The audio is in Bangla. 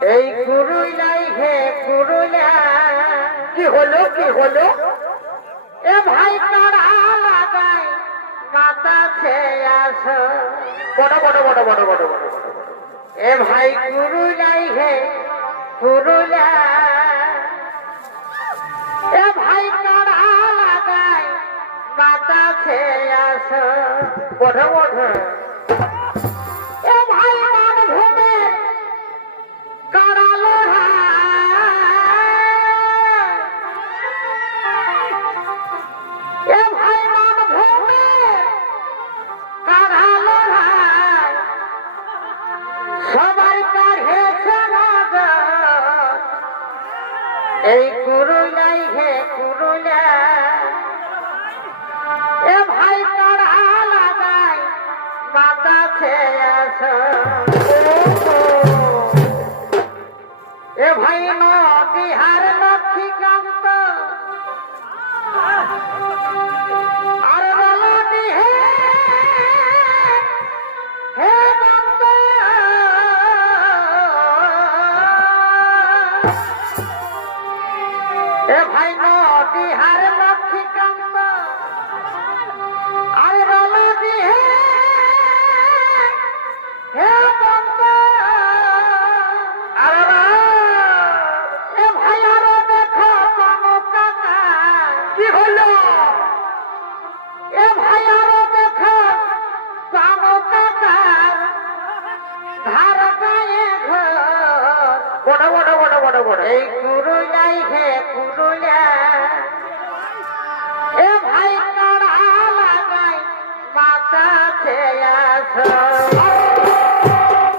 এই কুরুলাই হে কুরুলা। কি হলো কি হলো? এ ভাই কারা লাগাই মাথা খেয়ে আস। বড় বড় বড় বড় বড়। এ ভাই কুরুলাই হে কুরুলা। এ ভাই কারা লাগাই মাথা খেয়ে আস। বড় বড়। এই কুরুলাই হে কুরুলা। এ ভাই কারা লাগাই মাথা খেয়ে এ ভাই বিহার লক্ষ্মীকান্ত আর রলানি হে হে কি হলো? এ ভাই আর দেখো ধার গায়ে ঘর। বড় বড়। বড় বড়। এই কুরুলাই হে কুরুলা। এ ভাই কড়া লাগাই মাতা ছেয়াছ